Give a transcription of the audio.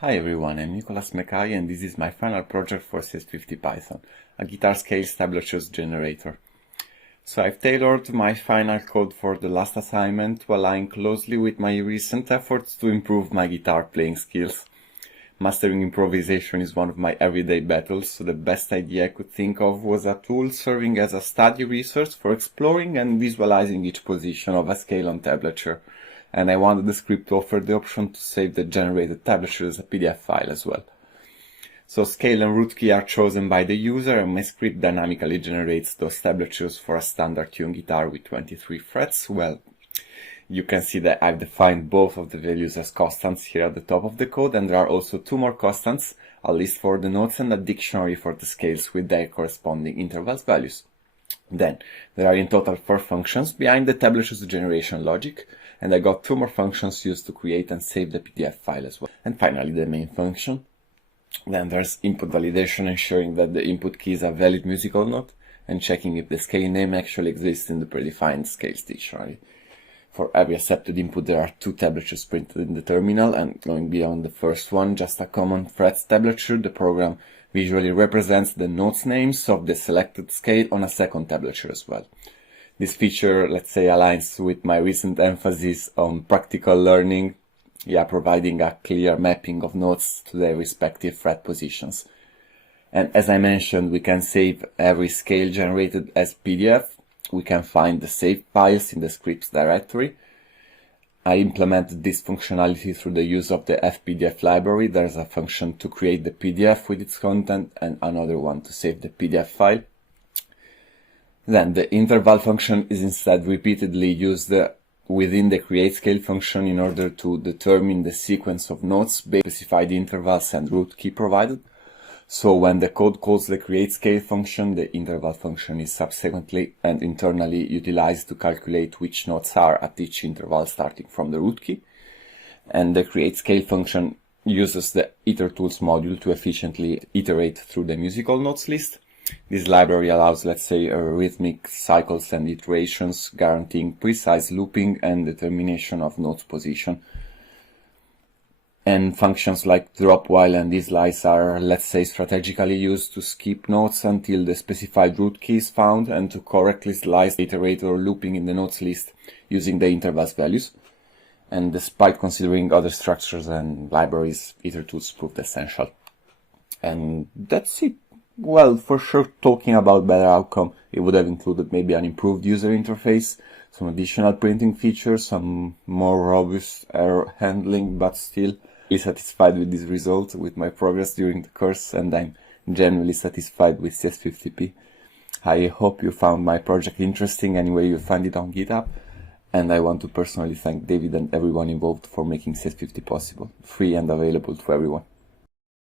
Hi everyone, I'm Nicolas Mekai and this is my final project for CS50 Python, a guitar scales tablatures generator. So I've tailored my final code for the last assignment to align closely with my recent efforts to improve my guitar playing skills. Mastering improvisation is one of my everyday battles, so the best idea I could think of was a tool serving as a study resource for exploring and visualizing each position of a scale on tablature. And I wanted the script to offer the option to save the generated tablature as a PDF file as well. So scale and root key are chosen by the user, and my script dynamically generates those tablatures for a standard tuned guitar with 23 frets. Well, you can see that I've defined both of the values as constants here at the top of the code, and there are also two more constants, a list for the notes and a dictionary for the scales with their corresponding intervals values. Then, there are in total 4 functions behind the tablatures generation logic, and I got 2 more functions used to create and save the PDF file as well. And finally, the main function. Then there's input validation, ensuring that the input key is a valid musical note, and checking if the scale name actually exists in the predefined scales dictionary. For every accepted input, there are 2 tablatures printed in the terminal, and going beyond the first one, just a common frets tablature, the program visually represents the notes names of the selected scale on a second tablature as well. This feature, let's say, aligns with my recent emphasis on practical learning, providing a clear mapping of notes to their respective fret positions. And as I mentioned, we can save every scale generated as PDF. We can find the saved files in the scripts directory. I implemented this functionality through the use of the fpdf library. There's a function to create the PDF with its content and another one to save the PDF file. Then the interval function is instead repeatedly used within the create scale function in order to determine the sequence of notes based on specified intervals and root key provided. So when the code calls the create scale function, the interval function is subsequently and internally utilized to calculate which notes are at each interval starting from the root key. And the create scale function uses the itertools module to efficiently iterate through the musical notes list. This library allows, let's say, rhythmic cycles and iterations, guaranteeing precise looping and determination of notes position. And functions like drop, while, and deslice are, let's say, strategically used to skip notes until the specified root key is found and to correctly slice the iterator looping in the notes list using the intervals values. And despite considering other structures and libraries, itertools proved essential. And that's it. Well, for sure, talking about better outcome, it would have included maybe an improved user interface, some additional printing features, some more robust error handling, but still satisfied with this result, with my progress during the course, and I'm genuinely satisfied with CS50P. I hope you found my project interesting anyway you find it on GitHub, and I want to personally thank David and everyone involved for making CS50 possible, free and available to everyone.